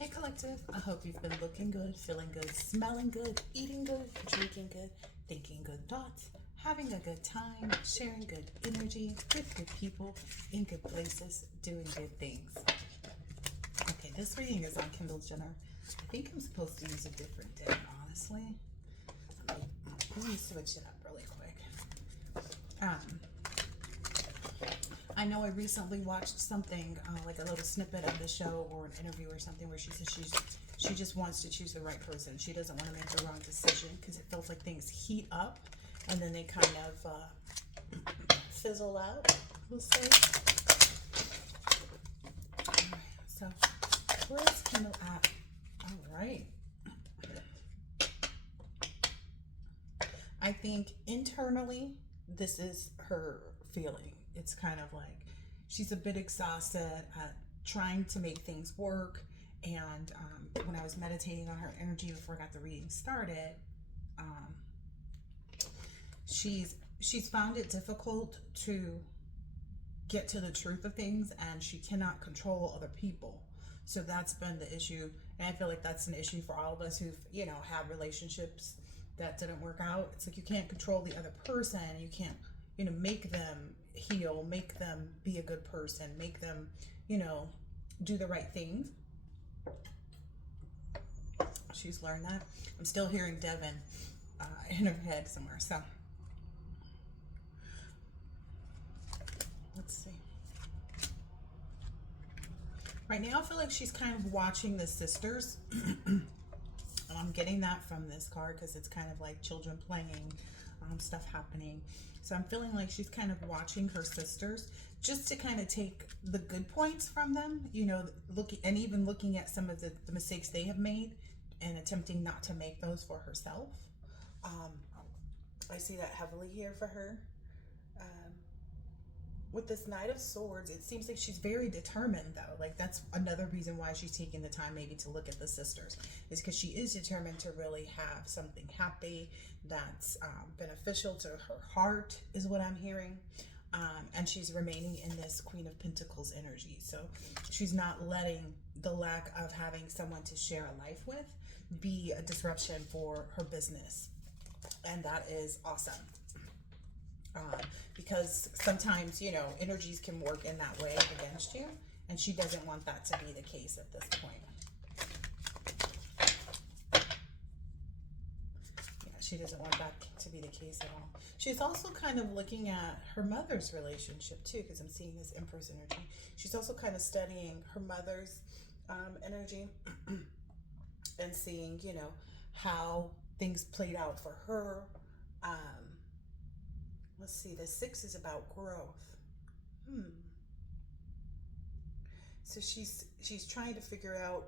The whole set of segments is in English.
Hey Collective, I hope you've been looking good, feeling good, smelling good, eating good, drinking good, thinking good thoughts, having a good time, sharing good energy with good people in good places, doing good things. Okay, this reading is on Kendall Jenner. I think I'm supposed to use a different day, honestly. Let me switch it up really quick. I know I recently watched something, like a little snippet of the show or an interview or something where she says she just wants to choose the right person. She doesn't want to make the wrong decision because it feels like things heat up and then they kind of fizzle out, we'll say. Alright, so where's Kendall at? Alright. I think internally, this is her feeling. It's kind of like she's a bit exhausted at trying to make things work. And when I was meditating on her energy before I got the reading started, she's found it difficult to get to the truth of things, and she cannot control other people. So that's been the issue, and I feel like that's an issue for all of us who've had relationships that didn't work out. It's like you can't control the other person. You can't make them heal, make them be a good person, make them do the right things. She's learned that. I'm still hearing Devin in her head somewhere. So let's see. Right now I feel like she's kind of watching the sisters. And I'm getting that from this card because it's kind of like children playing, stuff happening. So I'm feeling like she's kind of watching her sisters just to kind of take the good points from them, looking at some of the mistakes they have made and attempting not to make those for herself. I see that heavily here for her. With this Knight of Swords, it seems like she's very determined, though. Like, that's another reason why she's taking the time maybe to look at the sisters, is because she is determined to really have something happy that's beneficial to her heart, is what I'm hearing. And she's remaining in this Queen of Pentacles energy. So she's not letting the lack of having someone to share a life with be a disruption for her business. And that is awesome. Because sometimes, energies can work in that way against you, and she doesn't want that to be the case at this point. Yeah, she doesn't want that to be the case at all. She's also kind of looking at her mother's relationship too, because I'm seeing this Empress energy. She's also kind of studying her mother's energy and seeing, how things played out for her. Let's see, the 6 is about growth. So she's trying to figure out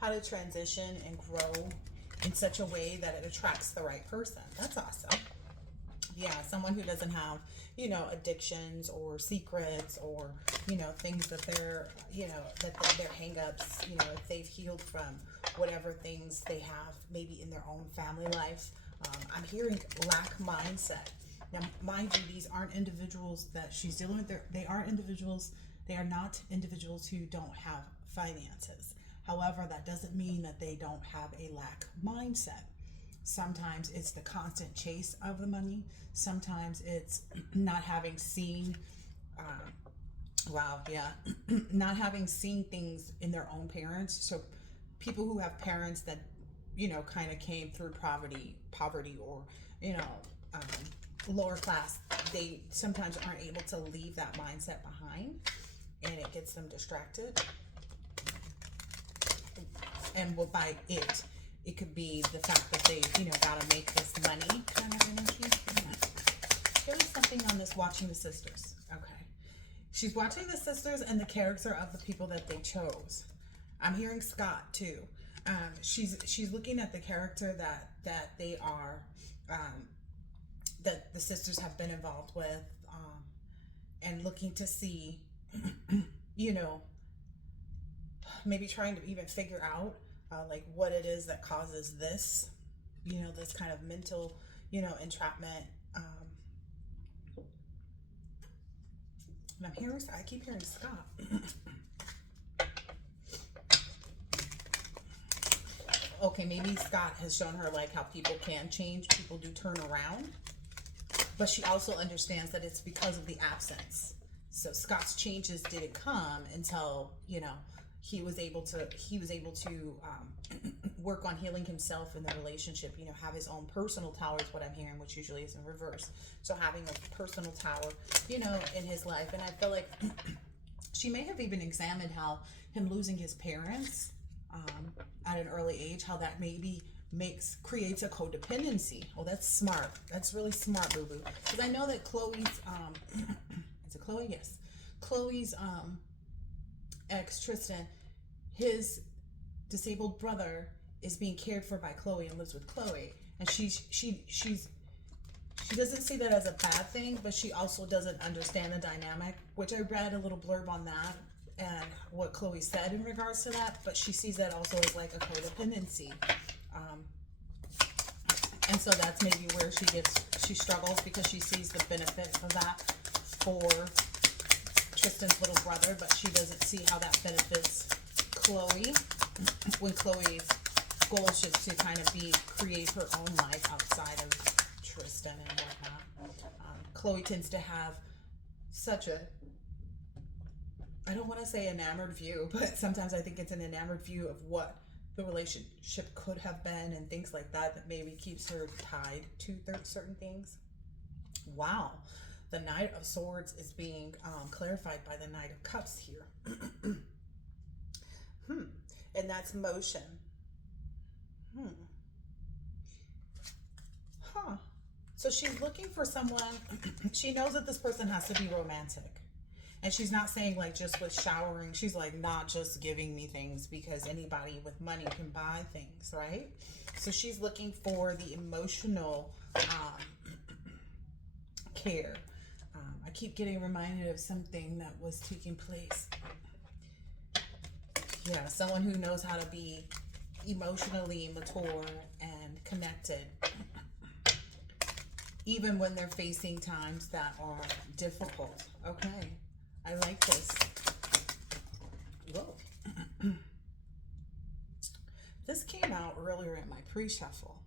how to transition and grow in such a way that it attracts the right person. That's awesome. Yeah, someone who doesn't have, addictions or secrets or, things that they're, that their hang-ups, if they've healed from whatever things they have maybe in their own family life. I'm hearing lack mindset. Now, mind you, these aren't individuals that she's dealing with. They are not individuals who don't have finances. However, that doesn't mean that they don't have a lack mindset. Sometimes it's the constant chase of the money. Sometimes it's not having seen, not having seen things in their own parents. So people who have parents that, kind of came through poverty or, lower class, they sometimes aren't able to leave that mindset behind, and it gets them distracted. And by it could be the fact that they, gotta make this money kind of energy. There was something on this watching the sisters. Okay. She's watching the sisters and the character of the people that they chose. I'm hearing Scott too. She's looking at the character that they are, that the sisters have been involved with, and looking to see, maybe trying to even figure out like what it is that causes this, this kind of mental, entrapment. And I keep hearing Scott. okay, maybe Scott has shown her like how people can change, people do turn around, but she also understands that it's because of the absence. So Scott's changes didn't come until, you know, he was able to work on healing himself in the relationship, you know, have his own personal tower is what I'm hearing, which usually is in reverse. So having a personal tower, you know, in his life. And I feel like she may have even examined how him losing his parents at an early age, how that maybe creates a codependency. Oh, that's smart. That's really smart, boo boo. Because I know that Chloe's is it Chloe? Yes, Chloe's ex Tristan, his disabled brother is being cared for by Chloe and lives with Chloe, and she doesn't see that as a bad thing, but she also doesn't understand the dynamic, which I read a little blurb on that and what Chloe said in regards to that, but she sees that also as like a codependency. And so that's maybe where she struggles, because she sees the benefit of that for Tristan's little brother, but she doesn't see how that benefits Chloe, when Chloe's goal is just to kind of create her own life outside of Tristan and whatnot. Chloe tends to have such a, I don't want to say enamored view, but sometimes I think it's an enamored view of what the relationship could have been and things like that, that maybe keeps her tied to certain things. Wow. The Knight of Swords is being clarified by the Knight of Cups here. And that's motion. So she's looking for someone. She knows that this person has to be romantic. And she's not saying like just with showering. She's like, not just giving me things, because anybody with money can buy things, right? So she's looking for the emotional care. I keep getting reminded of something that was taking place. Yeah, someone who knows how to be emotionally mature and connected, even when they're facing times that are difficult. Okay, I like this. Whoa. This came out earlier in my pre-shuffle,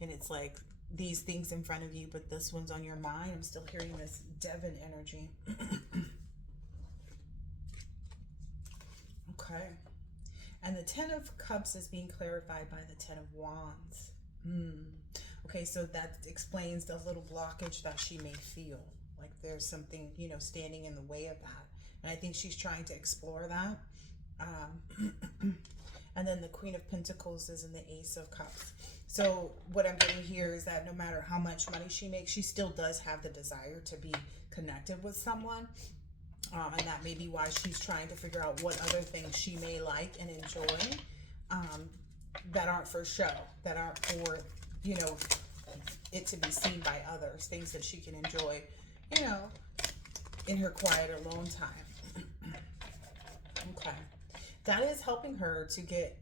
and it's like these things in front of you, but this one's on your mind. I'm still hearing this Devon energy. Okay. And the Ten of Cups is being clarified by the Ten of Wands. Okay, so that explains the little blockage that she may feel. Like there's something, you know, standing in the way of that. And I think she's trying to explore that. And then the Queen of Pentacles is in the Ace of Cups. So what I'm getting here is that no matter how much money she makes, she still does have the desire to be connected with someone. And that may be why she's trying to figure out what other things she may like and enjoy that aren't for show, that aren't for, you know, it to be seen by others, things that she can enjoy, you know, in her quiet alone time. Okay. That is helping her to get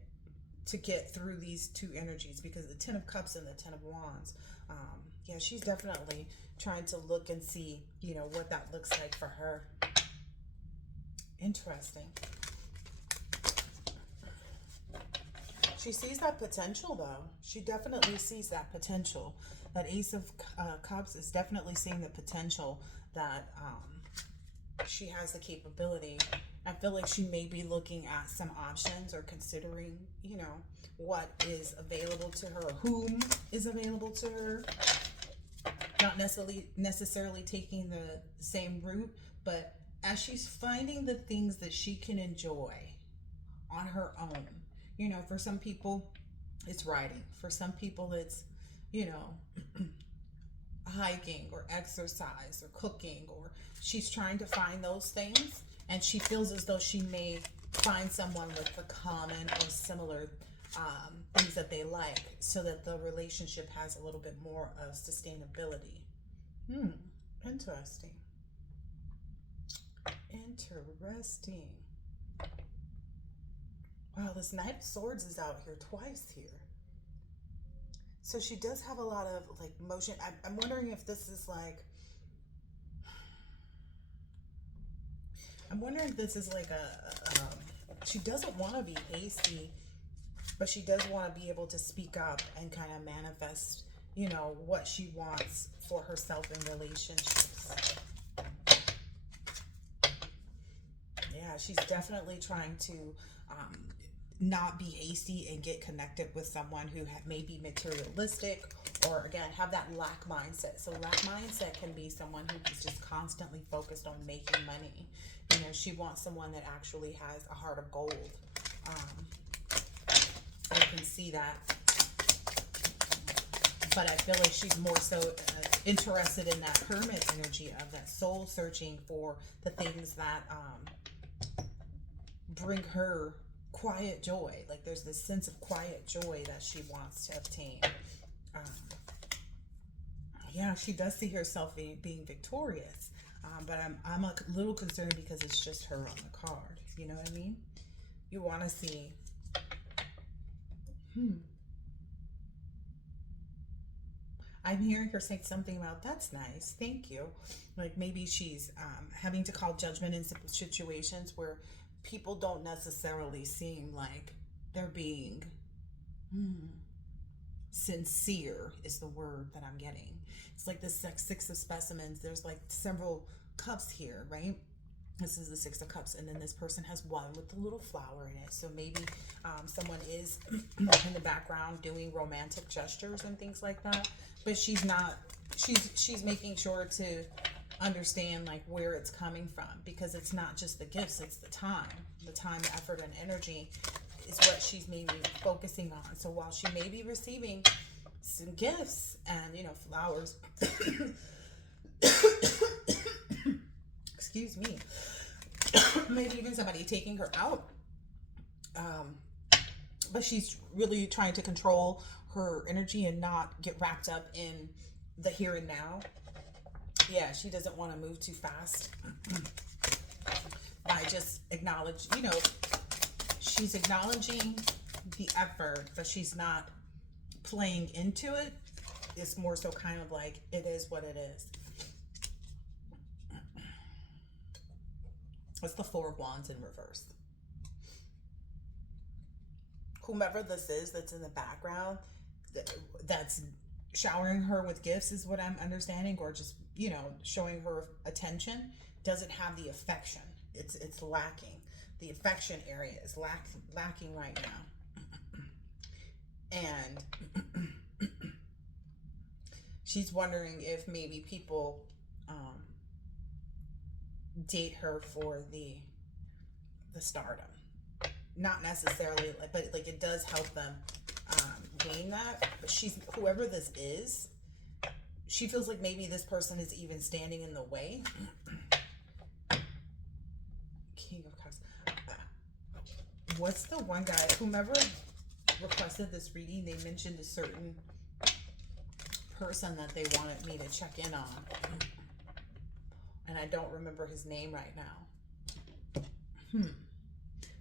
through these two energies, because the Ten of Cups and the Ten of Wands, yeah, she's definitely trying to look and see, you know, what that looks like for her. Interesting. She sees that potential, though. She definitely sees that potential. That Ace of Cups is definitely seeing the potential that she has the capability. I feel like she may be looking at some options or considering, you know, what is available to her, or whom is available to her. Not necessarily taking the same route, but as she's finding the things that she can enjoy on her own. You know, for some people, it's writing. For some people, it's, you know, hiking or exercise or cooking, or she's trying to find those things, and she feels as though she may find someone with the common or similar things that they like, so that the relationship has a little bit more of sustainability. Interesting. Interesting. Wow, this Knight of Swords is out here twice here. So she does have a lot of like motion. I'm wondering if this is like, she doesn't want to be hasty, but she does want to be able to speak up and kind of manifest, you know, what she wants for herself in relationships. Yeah, she's definitely trying to um, not be hasty and get connected with someone who may be materialistic, or again have that lack mindset. So lack mindset can be someone who is just constantly focused on making money. You know, she wants someone that actually has a heart of gold. I can see that, but I feel like she's more so interested in that hermit energy of that soul searching for the things that bring her quiet joy. Like there's this sense of quiet joy that she wants to obtain. Um, yeah, she does see herself being victorious, but I'm a little concerned because it's just her on the card. You know what I mean? You want to see. I'm hearing her say something about that's nice, thank you. Like maybe she's having to call judgment in situations where people don't necessarily seem like they're being sincere, is the word that I'm getting. It's like this six of specimens. There's like several cups here, right? This is the Six of Cups, and then this person has one with the little flower in it. So maybe someone is in the background doing romantic gestures and things like that, but she's not. She's making sure to understand like where it's coming from, because it's not just the gifts; it's the time, effort, and energy is what she's maybe focusing on. So while she may be receiving some gifts and flowers, excuse me, maybe even somebody taking her out, but she's really trying to control her energy and not get wrapped up in the here and now. Yeah, she doesn't want to move too fast. I just acknowledge, she's acknowledging the effort, but she's not playing into it. It's more so kind of like it is what it is. It's the Four of Wands in reverse. Whomever this is that's in the background, that's showering her with gifts is what I'm understanding, or just showing her attention, doesn't have the affection. It's lacking. The affection area is lacking right now, and she's wondering if maybe people date her for the stardom. Not necessarily, but like it does help them gain that. But whoever this is, she feels like maybe this person is even standing in the way. King of Cups. What's the one guy? Whomever requested this reading, they mentioned a certain person that they wanted me to check in on, and I don't remember his name right now.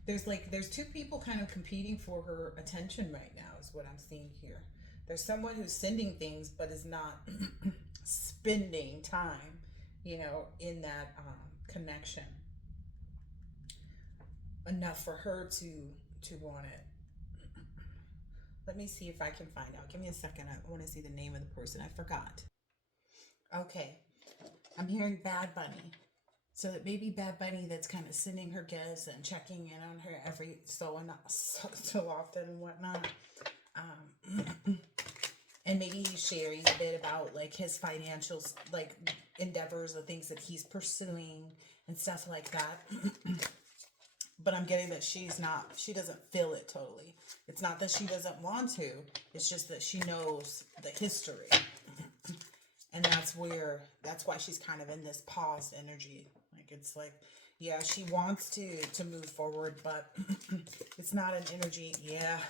There's two people kind of competing for her attention right now, is what I'm seeing here. There's someone who's sending things but is not spending time, in that connection enough for her to want it. Let me see if I can find out. Give me a second. I want to see the name of the person. I forgot. Okay. I'm hearing Bad Bunny. So it may be Bad Bunny that's kind of sending her gifts and checking in on her every so often and whatnot. And maybe he's sharing a bit about like his financial like endeavors, the things that he's pursuing and stuff like that. But I'm getting that she doesn't feel it totally. It's not that she doesn't want to, it's just that she knows the history. And that's why she's kind of in this paused energy. Like it's like, yeah, she wants to move forward, but it's not an energy. Yeah.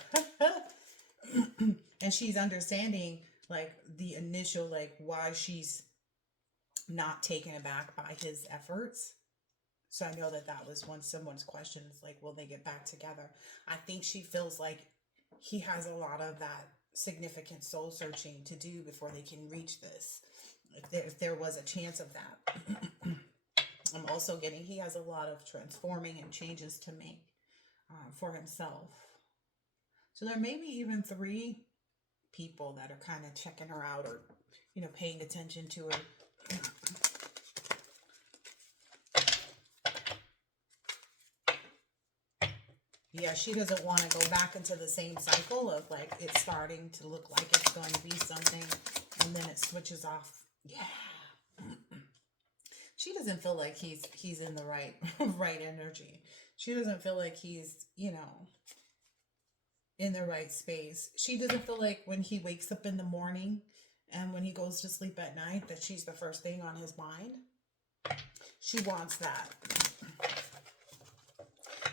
And she's understanding like the initial, like why she's not taken aback by his efforts. So I know that was one someone's question is like, will they get back together? I think she feels like he has a lot of that significant soul searching to do before they can reach this. If there was a chance of that. I'm also getting he has a lot of transforming and changes to make for himself. So there may be even three people that are kind of checking her out or, paying attention to her. Yeah, she doesn't want to go back into the same cycle of like it's starting to look like it's going to be something and then it switches off. Yeah. She doesn't feel like he's in the right right energy. She doesn't feel like he's, in the right space. She doesn't feel like when he wakes up in the morning and when he goes to sleep at night that she's the first thing on his mind. She wants that.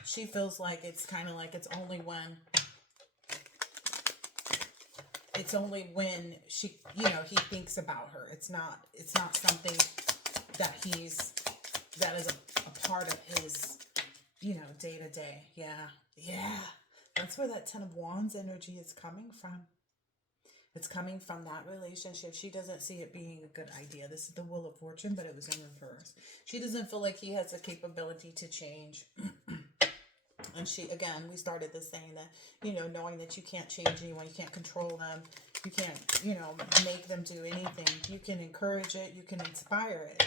She feels like it's kind of like it's only when she, he thinks about her. It's not something that that is a part of his, day to day. Yeah. Yeah. That's where that 10 of Wands energy is coming from. It's coming from that relationship. She doesn't see it being a good idea. This is the Wheel of Fortune, but it was in reverse. She doesn't feel like he has the capability to change. And we started this saying that, knowing that you can't change anyone, you can't control them, you can't, make them do anything. You can encourage it, you can inspire it,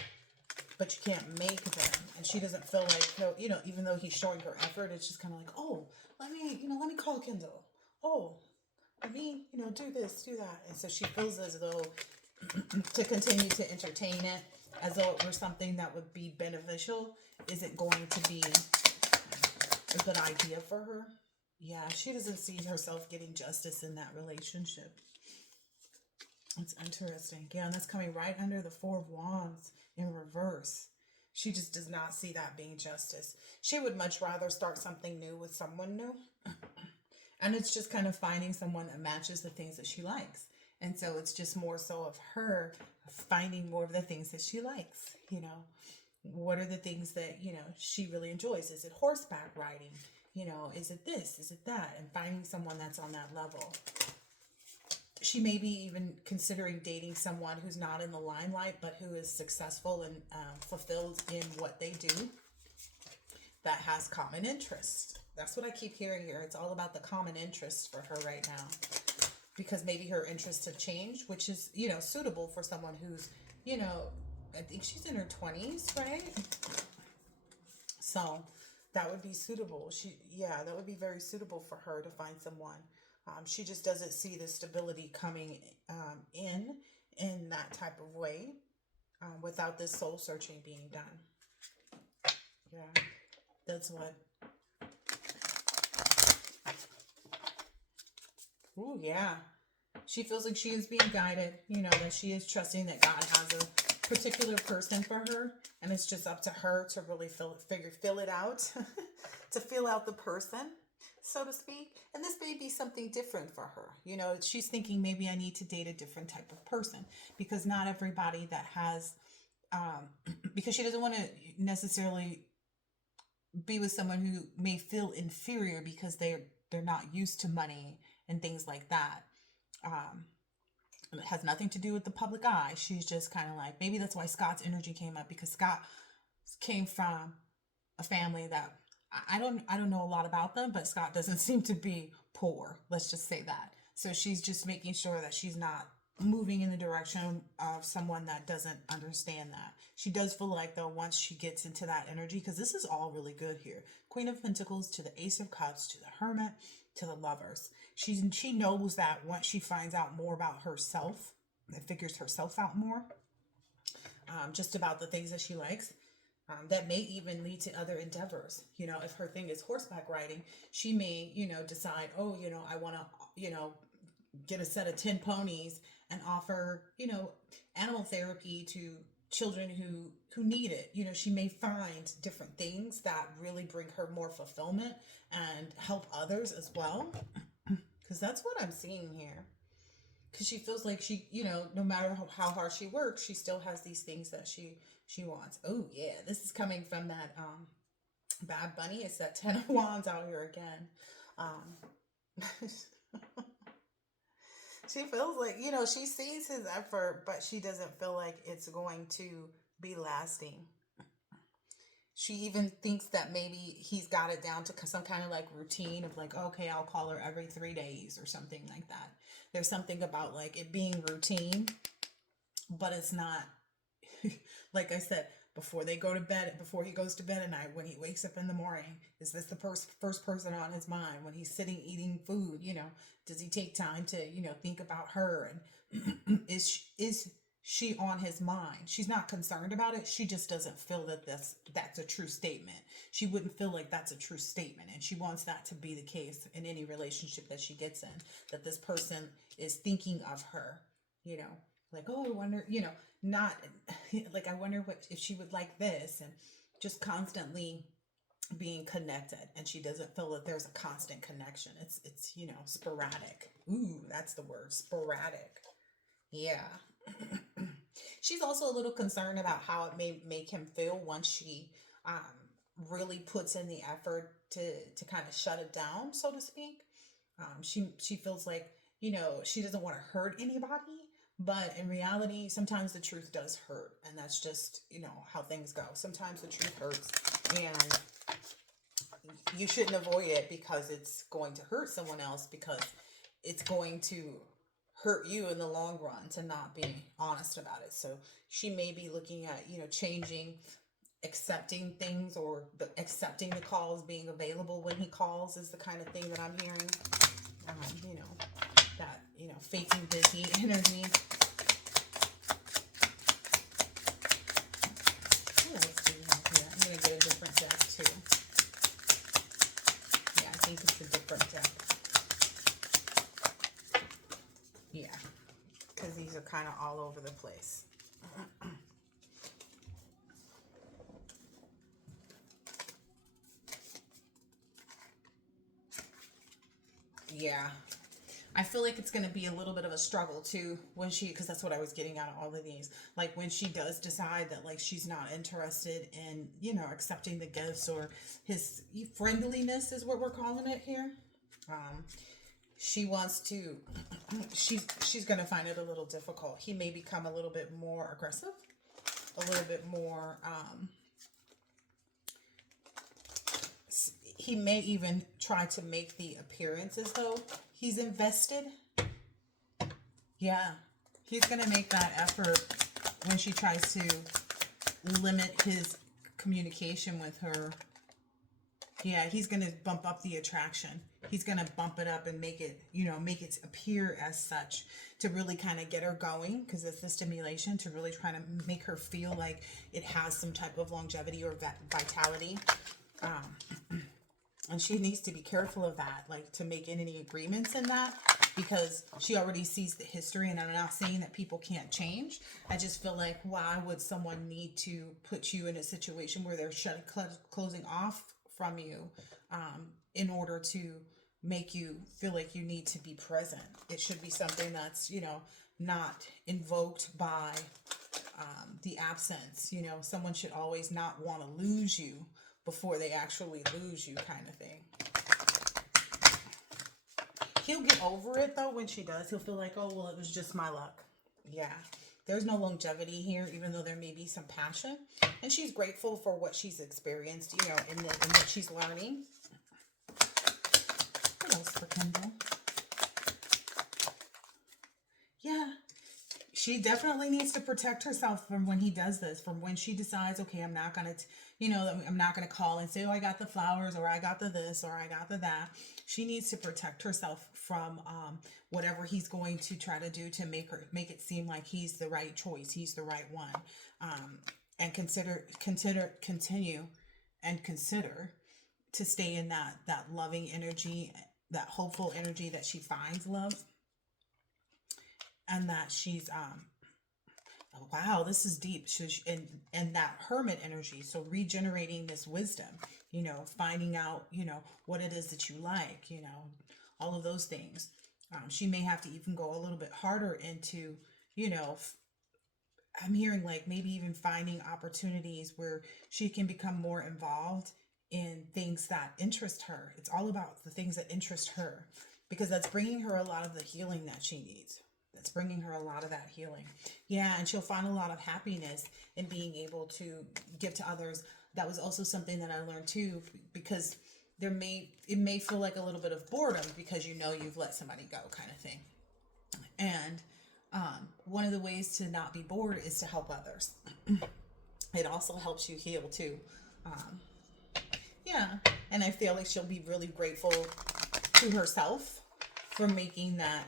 but you can't make them. And she doesn't feel like, no, even though he's showing her effort, it's just kind of like, oh, let me call Kendall. Oh, let me, do this, do that. And so she feels as though to continue to entertain it, as though it were something that would be beneficial, isn't going to be a good idea for her. Yeah, she doesn't see herself getting justice in that relationship. It's interesting. Yeah, and that's coming right under the Four of Wands in reverse. She just does not see that being justice. She would much rather start something new with someone new. And it's just kind of finding someone that matches the things that she likes. And so it's just more so of her finding more of the things that she likes. What are the things that, she really enjoys? Is it horseback riding? Is it this? Is it that? And finding someone that's on that level. She may be even considering dating someone who's not in the limelight, but who is successful and fulfilled in what they do, that has common interest. That's what I keep hearing here. It's all about the common interest for her right now. Because maybe her interests have changed, which is, suitable for someone who's, I think she's in her 20s, right? So that would be suitable. That would be very suitable for her to find someone. She just doesn't see the stability coming in that type of way without this soul searching being done. Yeah, that's what. Ooh, yeah. She feels like she is being guided, that she is trusting that God has a particular person for her, and it's just up to her to really fill it out, to fill out the person, so to speak. And this may be something different for her. She's thinking maybe I need to date a different type of person, because not everybody that has, because she doesn't want to necessarily be with someone who may feel inferior because they're not used to money and things like that. It has nothing to do with the public eye. She's just kind of like, maybe that's why Scott's energy came up, because Scott came from a family that I don't know a lot about them, but Scott doesn't seem to be poor. Let's just say that. So she's just making sure that she's not moving in the direction of someone that doesn't understand that. She does feel like, though, once she gets into that energy, because this is all really good here. Queen of Pentacles to the Ace of Cups to the Hermit to the Lovers. She knows that once she finds out more about herself and figures herself out more, just about the things that she likes, that may even lead to other endeavors. If her thing is horseback riding, she may, decide, oh, I want to, get a set of 10 ponies and offer, animal therapy to children who need it. She may find different things that really bring her more fulfillment and help others as well. Because that's what I'm seeing here. Because she feels like she, no matter how hard she works, she still has these things that she wants. Oh yeah, this is coming from that Bad Bunny. It's that 10 of Wands out here again. She feels like, she sees his effort, but she doesn't feel like it's going to be lasting. She even thinks that maybe he's got it down to some kind of like routine of like, okay, I'll call her every 3 days or something like that. There's something about like it being routine, but it's not. Like I said, before they go to bed, before he goes to bed at night, when he wakes up in the morning, is this the first person on his mind? When he's sitting eating food, does he take time to, think about her? And is she on his mind? She's not concerned about it. She just doesn't feel that that's a true statement. She wouldn't feel like that's a true statement, and she wants that to be the case in any relationship that she gets in. That this person is thinking of her, you know, like, oh, I wonder, not like I wonder what if she would like this, and just constantly being connected, and she doesn't feel that there's a constant connection. It's sporadic. Ooh, that's the word, sporadic. Yeah. She's also a little concerned about how it may make him feel once she um, really puts in the effort to kind of shut it down, so to speak. She feels like she doesn't want to hurt anybody, but in reality, sometimes the truth does hurt, and that's just how things go. Sometimes the truth hurts, and you shouldn't avoid it because it's going to hurt someone else, because it's going to hurt you in the long run to not be honest about it. So she may be looking at changing, accepting things, or accepting the calls, being available when he calls is the kind of thing that I'm hearing. um, you know that faking busy energy. What else do we have here? I'm gonna get a different deck too. Yeah, I think it's a different deck. Yeah, because these are kind of all over the place. Yeah, I feel like it's going to be a little bit of a struggle too when because that's what I was getting out of all of these. Like when she does decide that like she's not interested in, accepting the gifts, or his friendliness is what we're calling it here. Um, she wants to, she's going to find it a little difficult. He may become a little bit more aggressive, a little bit more, he may even try to make the appearance as though he's invested. Yeah, he's going to make that effort when she tries to limit his communication with her. Yeah, he's going to bump up the attraction. He's going to bump it up and make it, make it appear as such, to really kind of get her going, because it's the stimulation, to really try to make her feel like it has some type of longevity or vitality. And she needs to be careful of that, like to make any agreements in that, because she already sees the history. And I'm not saying that people can't change. I just feel like, why would someone need to put you in a situation where they're closing off from you, in order to make you feel like you need to be present? It should be something that's, not invoked by the absence. Someone should always not want to lose you before they actually lose you, kind of thing. He'll get over it though when she does. He'll feel like, oh, well, it was just my luck. Yeah. There's no longevity here, even though there may be some passion. And she's grateful for what she's experienced, in what she's learning. What else for Kendall? Yeah. She definitely needs to protect herself from when he does this, from when she decides, okay, I'm not going to, I'm not going to call and say, oh, I got the flowers, or I got the this, or I got the that. She needs to protect herself from whatever he's going to try to do to make it seem like he's the right choice, he's the right one. And continue and consider to stay in that loving energy, that hopeful energy that she finds love, and that she's oh, wow, this is deep. And that hermit energy, so regenerating this wisdom, finding out, what it is that you like, all of those things. She may have to even go a little bit harder into, I'm hearing like maybe even finding opportunities where she can become more involved in things that interest her. It's all about the things that interest her, because that's bringing her a lot of the healing that she needs. That's bringing her a lot of that healing. Yeah, and she'll find a lot of happiness in being able to give to others that was also something that I learned too, because it may feel like a little bit of boredom because you know you've let somebody go, kind of thing. And one of the ways to not be bored is to help others. It also helps you heal too. Um, yeah, and I feel like she'll be really grateful to herself for making that,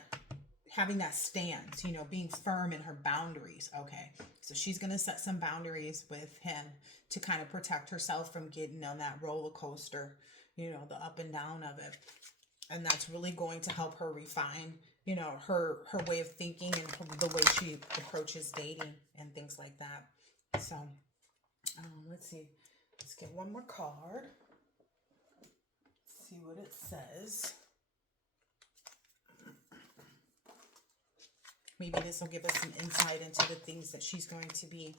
having that stance, being firm in her boundaries. Okay, so she's going to set some boundaries with him to kind of protect herself from getting on that roller coaster, the up and down of it. And that's really going to help her refine, her way of thinking and the way she approaches dating and things like that. So, let's see. Let's get one more card. See what it says. Maybe this will give us some insight into the things that she's going to be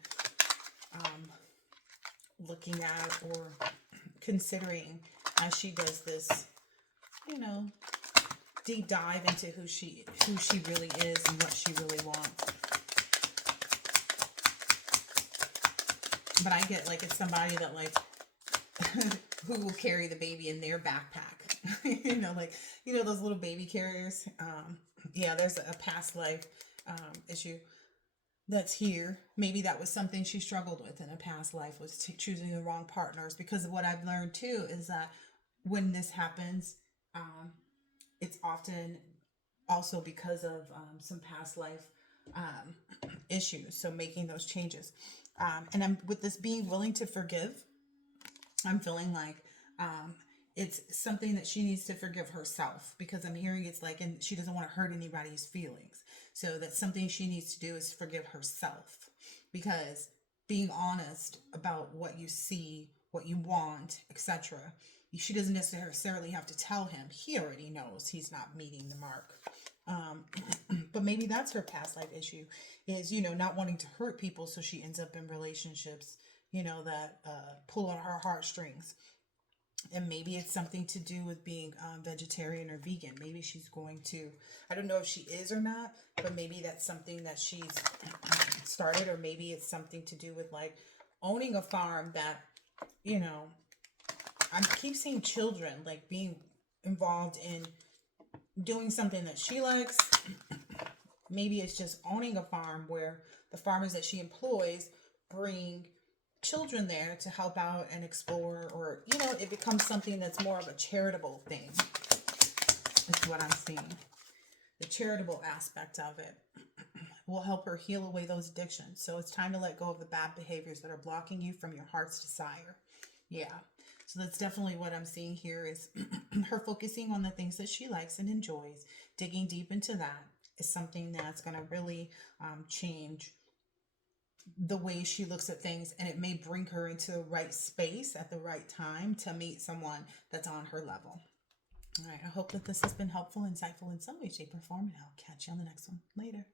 looking at or considering as she does this, deep dive into who she really is and what she really wants. But I get like it's somebody that like who will carry the baby in their backpack. Those little baby carriers. Yeah, there's a past life issue that's here. Maybe that was something she struggled with in a past life, was choosing the wrong partners. Because what I've learned too is that when this happens, it's often also because of some past life issues. So making those changes. And I'm with this being willing to forgive, I'm feeling like it's something that she needs to forgive herself, because I'm hearing it's like, and she doesn't want to hurt anybody's feelings. So that's something she needs to do, is forgive herself, because being honest about what you see, what you want, etc., she doesn't necessarily have to tell him. He already knows he's not meeting the mark. But maybe that's her past life issue, is, not wanting to hurt people. So she ends up in relationships, that pull on her heartstrings. And maybe it's something to do with being vegetarian or vegan. Maybe she's going to, I don't know if she is or not, but maybe that's something that she's started. Or maybe it's something to do with like owning a farm that, I keep seeing children like being involved in doing something that she likes. Maybe it's just owning a farm where the farmers that she employs bring children there to help out and explore, or it becomes something that's more of a charitable thing. That's what I'm seeing. The charitable aspect of it will help her heal away those addictions. So it's time to let go of the bad behaviors that are blocking you from your heart's desire. Yeah. So that's definitely what I'm seeing here, is her focusing on the things that she likes and enjoys. Digging deep into that is something that's going to really change the way she looks at things, and it may bring her into the right space at the right time to meet someone that's on her level. All right, I hope that this has been helpful, insightful in some way, shape, or form, and I'll catch you on the next one later.